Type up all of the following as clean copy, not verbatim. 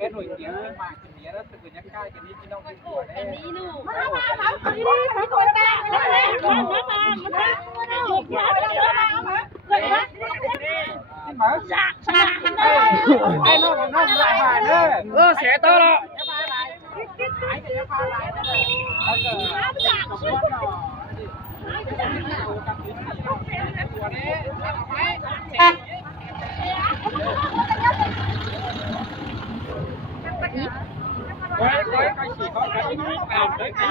cái nồi tiếng mà cái mía đó từ nhắc cay cái đi nông cái của đấy ai nó lại bài nữa sẽ to đó coi chỉ có cái làm tới con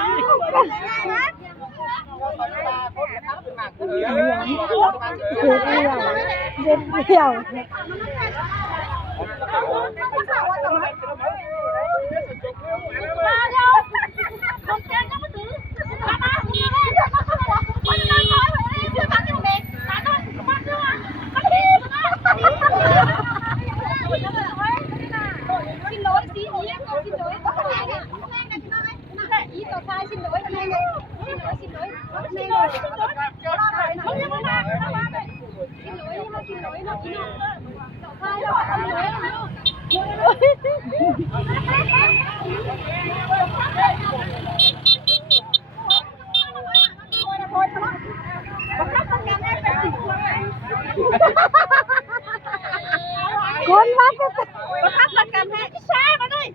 mắt là cầm hai cái xe vào đây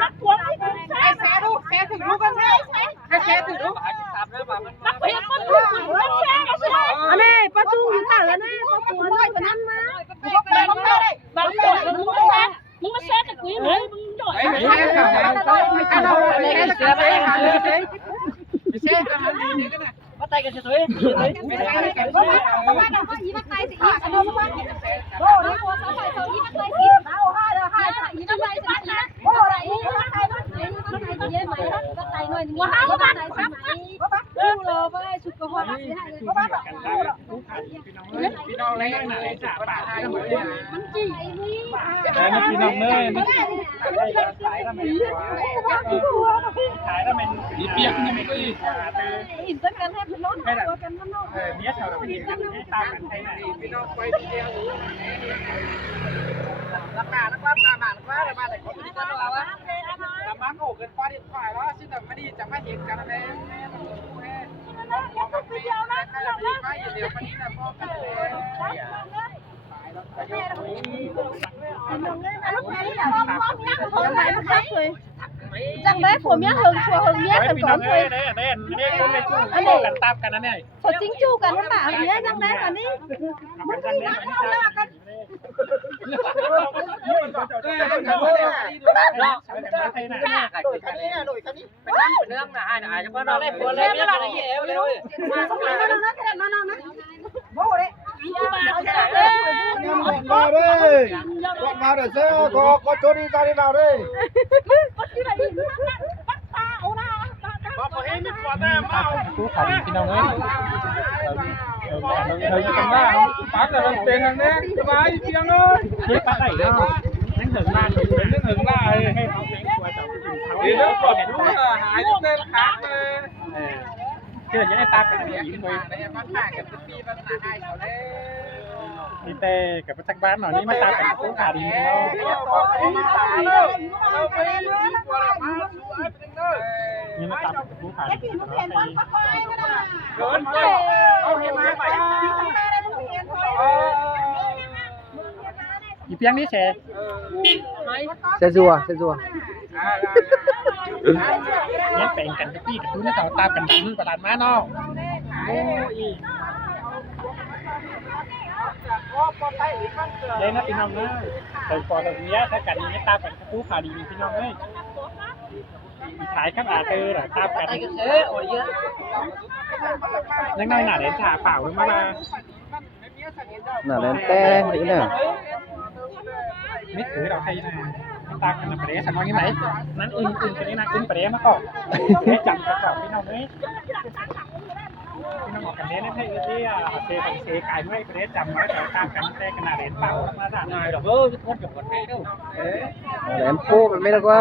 mắt cuốn cái xe đâu xe thử lúc con xe thử lúc bắt phải bắt xe anh này bắt tu như tao anh này bắt tu anh còn ăn mà bắt tuổiมึงมาแซ่กับกูเลยมึงจ่อยไม่แซ่กับไหนแซ่กับมันดีนี่ก็ได้bắt tay cái xe thuế bắt tay gì bắt tay gì bắt tayพี่น้องเล่นไหนจ่าปาได้หมดเลยมันจีมันพี่น้องเล่นขายแล้วมันดีเปียกนี่ไม่ก็ดีอินเตอร์กันให้พี่น้องกันน้องเนี้ยชาวเราไปตามกันใช่ไหมพี่น้องไปเที่ยวรับมาแล้วรับมาแต่คนที่จะเราอะรับมาโง่เกินไปดีกว่าแล้วซึ่งแต่ไม่ดีจะไม่เห็นกันเลยเดียวนะเดี๋ยววันนี้นะพ่อกันเลยจังได้ผมยังหึงเมียกันก่อนคุยอันนี้กันตามกันนะเนี่ย เขาจิ้งจูกันหรือเปล่าเมียจังได้ก่อนนี่มึงไม่รักเขาหน้ากันเรื่องนะอาจจะว่าเราเล่นตัวเล่นไม่ได้เลยเลยมาสักหน่อยมานะมานะโบ้เลยvào đây bọn vào để xe có chỗ đi ra đi vào đây cú khẩu thì nào ấy thời gian ra bác là lần tiền hàng đấy các bác chiang ơi biết bác đẩy đâu đánh hưởng la hay không đánh qua tàu thì nó còn đúng là hái chúng tên khác chứ là những cái ta phải gì thôi em bác hàng cái tí vẫn là hai cháu đấy đi tê cái bác bán nó ní mà ta phải cố cả đi nó nhưng mà ta phải cố cả đi gì tiếng đi xe rùa nhét bèn cảnh cái gì cái thứ nó tao ta cảnh đắng và đàn má nó đây nó pin nòng nữa từ còn được nhéถ้ากันนี้ตาเป็นผู้ขาดีพี่น้องเอ้ยขายกับอาเตอร์ตากันยังน้อยหนาเด่นฉาเปล่ามา nè lên té nữa nè ไม่ถือเราใครนะตากันนะประเดี๋ยวฉันว่าอย่างไรนั้นอึ้งกันนี่นะอึ้งประเดี๋ยวมาก่อนให้จังประกอบพี่น้องเลยพี่น้องบอกกันเนี้ยให้ที่เซกายไม่ประเดี๋ยวจำไว้แต่ตามกันแต่ขนาดเด่นเปล่ามาด่าหน่อยหรอกทุกคนกับคนให้ดูแหลมโป๊มันไม่ได้ว่า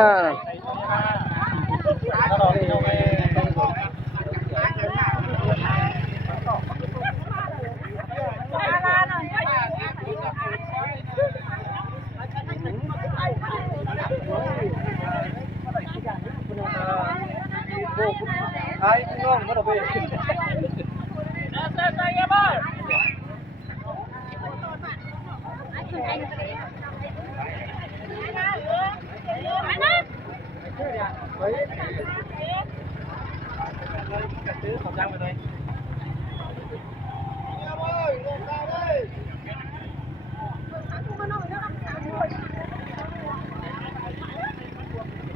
Hai ngon có đâu về.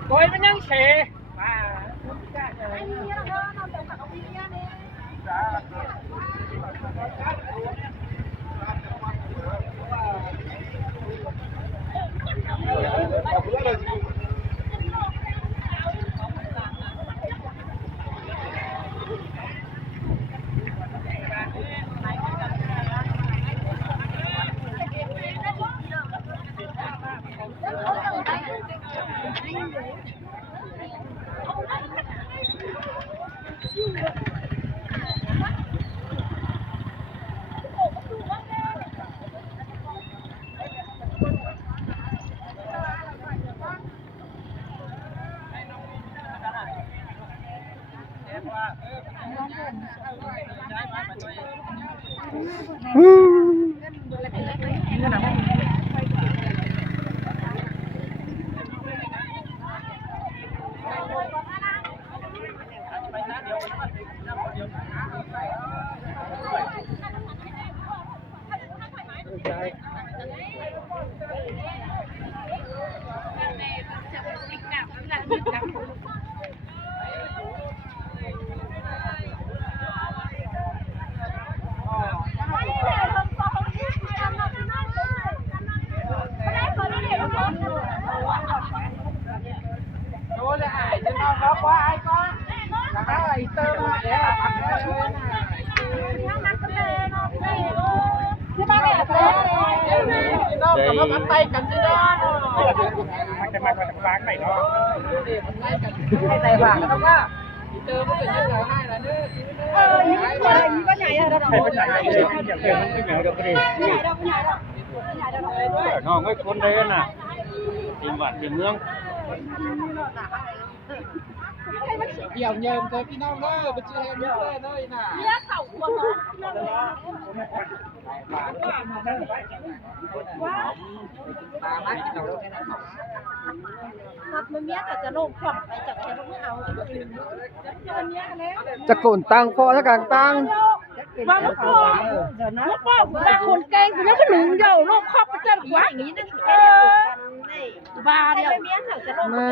Coi nó nhăn xè. Tay cầm chứ đó. Cái mặt vàng này đó. Tay vàng nó quá. Từ mới được như hai là nữa. Ý có nhảy ở đâu đâu. Có nhảy được cái gì? Nhảy đâu. Ngon cái con đây nè. Tìm vạn tìm hương. Dẻo nhờm tới cái non đó, bên chưa em biết đây nơi nè. Giá khẩu của nó. Bà mát cái đầu đâu cái nó. Mặt mới biết làจะลงขอบไปจับแค่ต้องเอาจะโกนตังพอถ้าการตังบางคนเดี๋ยวนะบางคนเก่งกูยังขนุนเดียวโลกครอบประจันกว่าอย่างนี้นะบ้าเดียวมา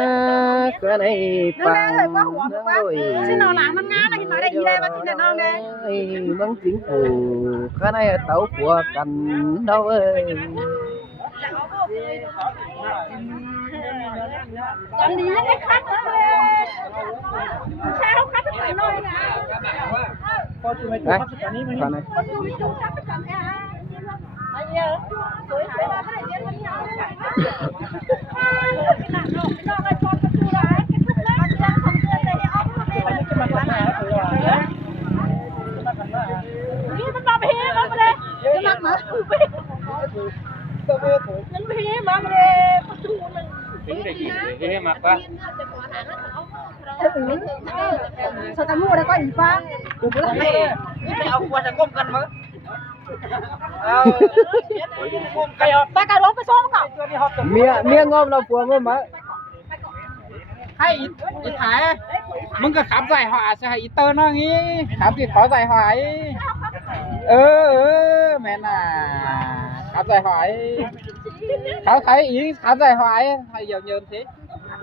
ก็ในป่าxin nào làm ăn ngán là khi nói đây đây mà xin nào đây măng chính phủ cái này tấu của cần đâu ơi còn đi rất khách sao khách phải nói nè con này cái mặt quá. Sao ta mua đây có gì quá? Cái ông qua sẽ công cần mà. Ta cà rốt với số không? Mía ngon là phù ngon mà. Hay ít thái.มึงก็ขับใส่หอยใส่อีเตอร์น้องงี้ขับติดขอใส่หอยแม่น่ะขับใส่หอยเขาใครอีขับใส่หอยให้เยี่ยมเยิมสิ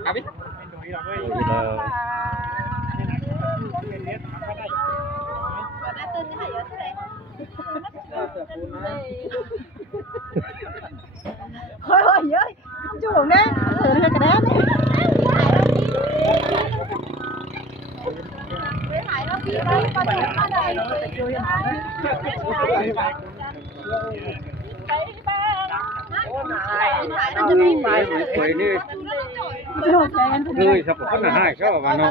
ขับดิThôi ơi ơi chủ đấy thử được cái đấy hải nó đi đây con nó đây quỷ đi người sắp có là hai sao mà nó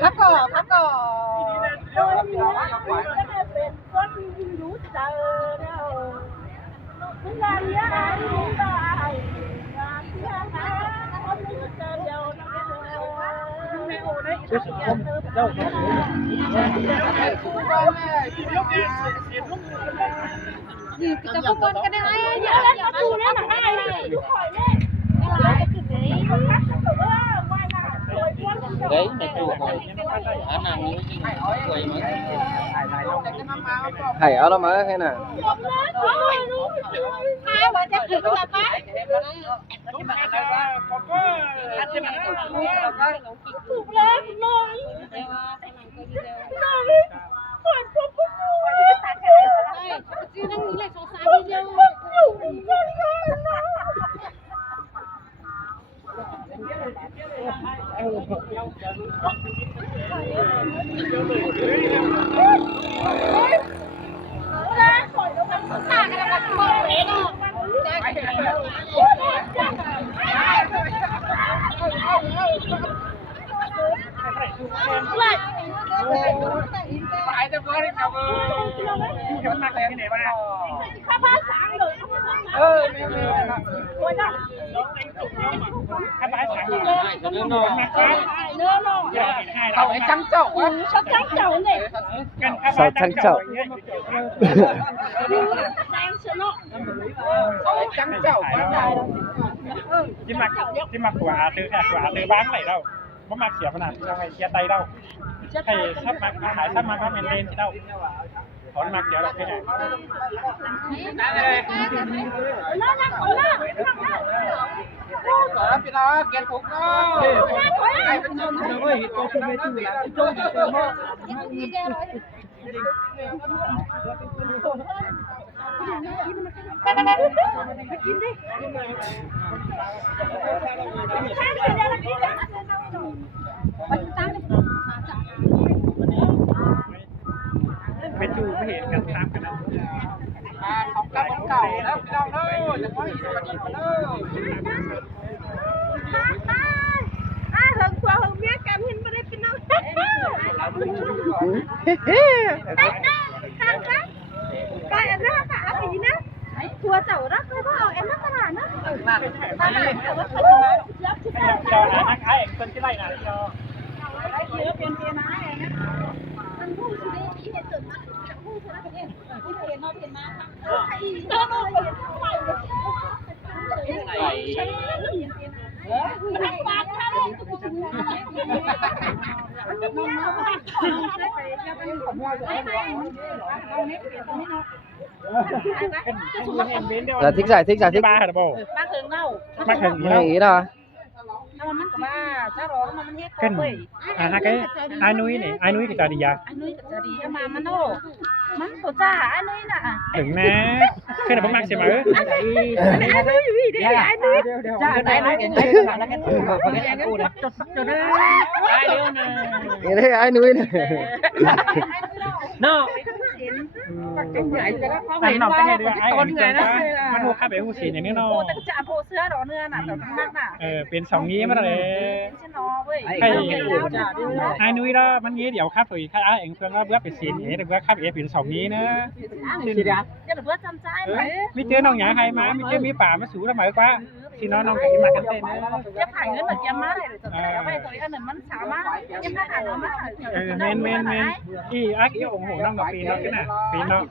khắp cỏ gì cái cháu con cái này nhớ lên nó thu lên là hai này đấy mày chụp rồi anh nào như quỳ mà hay ở đó mà thế nào hai bà chắc được là bác chụp lên nói phải tôi vừa đi nào vừa mặt cái này mà khá phá sáng rồi các bạn sáng không phải trắng trậu á sao trắng trậu này sao trắng trậu đang sợ nó trắng trậu chứ mặc quả từ bán này đâu có mặc xiển nào trong này chia tay đâu thầy sắp mặc hải sắp mặc mình lên thì đâu còn mặc xiển đâu thế này nó đang còn nó cái đó kiến phục nó ai vẫn chưa nó ơi có cái mấy chú là trông thì trông nó mấy chú mới hiệnกันตามกันนะ không có bóng cầu đó cái đâu đóจะcó gì mà đi mà đó ai hơn qua hơn mía cam hin mà đây cái nó coi em nó cả cái gì nữa chùa chậu đó thôi em nó cái nào nó mà cho aiเป็นที่ไรนะcho là thích giải thích ba hả bố ba thường đâu mắc hìnhไม่ý đâu mà mình có ba cháu đó mà mình hết cái hai cái ai nuôi này ai nuôi cái trò gì vậy anh nuôiจะดีมามันโน่มันตัวจ้าอันนุ้ยน่ะ ถึงนะขึ้นแต่ผมมักเสียมั้ย อันนุ้ยอยู่ดิอันนุ้ย จ้าไหนไหนไหนไหนกันกูนะ จนได้เร็วนะ cái đấy ai nuôi này เนาะ ใหญ่จะแล้วเขา ไอ้ เห็น น้อง ว่า เป็นไงด้วยไอ้ ต้นไงนะ มันหัวข้าไปหูสีอย่างนี้เนาะ โอ้ตั้งจะโพเสื้อดอกเนื้อน่ะแต่ทั้งนั้นน่ะ เป็นสองงี้มาเลย ไม่ใช่น้อเว้ย ไอ้นุ้ยละมันงี้เดี๋ยวครับถุยข้าเองเพื่อนก็เบื่อไปสีนี้แต่เบื่อครับเอเป็นสองงี้นะ จะหรือว่าจำใจไหม มีเจอน้องหยาใครมามีเจอมีป่ามาสูทำไมกว่าสีน้องน้องกับมากันเต้นนะ จะผ่านเงินเหมือนกันมาเลยแต่เอาไปตัวอันนั้นมันสามารถยังผ่านเรามา เมนอีไอ้กี่องค์หงน้องกับปีน้องกันน่ะปีน้อง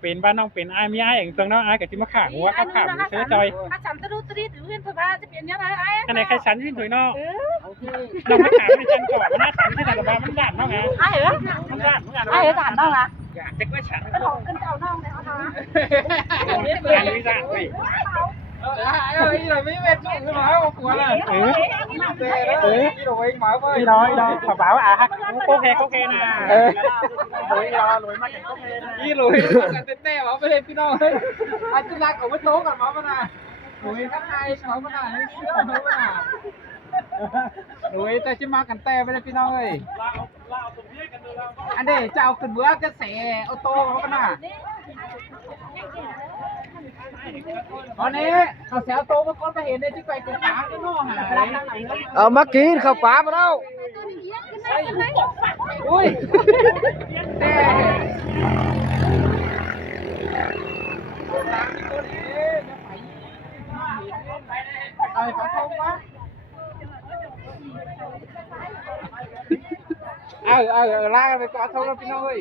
เป็นบ้านน้องเป็นไอ้มีไอ้เองเพื่อนน้องไอ้กับที่มาข่างหัวข้าวข่าวเสื้อจอย ถ้าฉันจะรู้ตรีหรือเพื่อนเพื่อนจะเปลี่ยนยังไงไอ้ อันไหนใครฉันที่ถุยน้องน้องมาข่างไม่ฉันก่อนมันน่าฉันที่ไหนบ้านมันด่านน้องไง ไอ้เหรอ มันด่านมันด่าน ไอ้เหรอด่านน้องอ่ะ เด็กว่าฉัน เป็นของกันเจ้าน้องเลยเขาทำ อันนี้ด่านเว้ย เอ้ยเลยไม่เป็นช่วงขึ้นมาเอาหัวเลยเต้พี่โดยหมาไป พี่น้อยขอบ่าวฮักโอเคนะลอยมาแข่งโอเคนะ พี่ลุยกันเต้ๆหมาไปเลยพี่น้องอาจจะรักของมันโตกันหมาปะนะลุยทักทายหมาปะนะเสื้อหมาปะนะลุยแต่จะมากันเต้ไปเลยพี่น้องเอ้ยอันเดจะเอาขึ้นเบื้อกระแสเอาโตหมาปะนะตอนนี้เขาแซวโตมาก่อนไปเห็นในที่ไปกระป๋าก็น่อหาย เอามากินข้าวปลามาแล้ว อุ้ยแต่เอาขอโทษวะลากกันไปขอโทษแล้วพี่น้องเอ้ย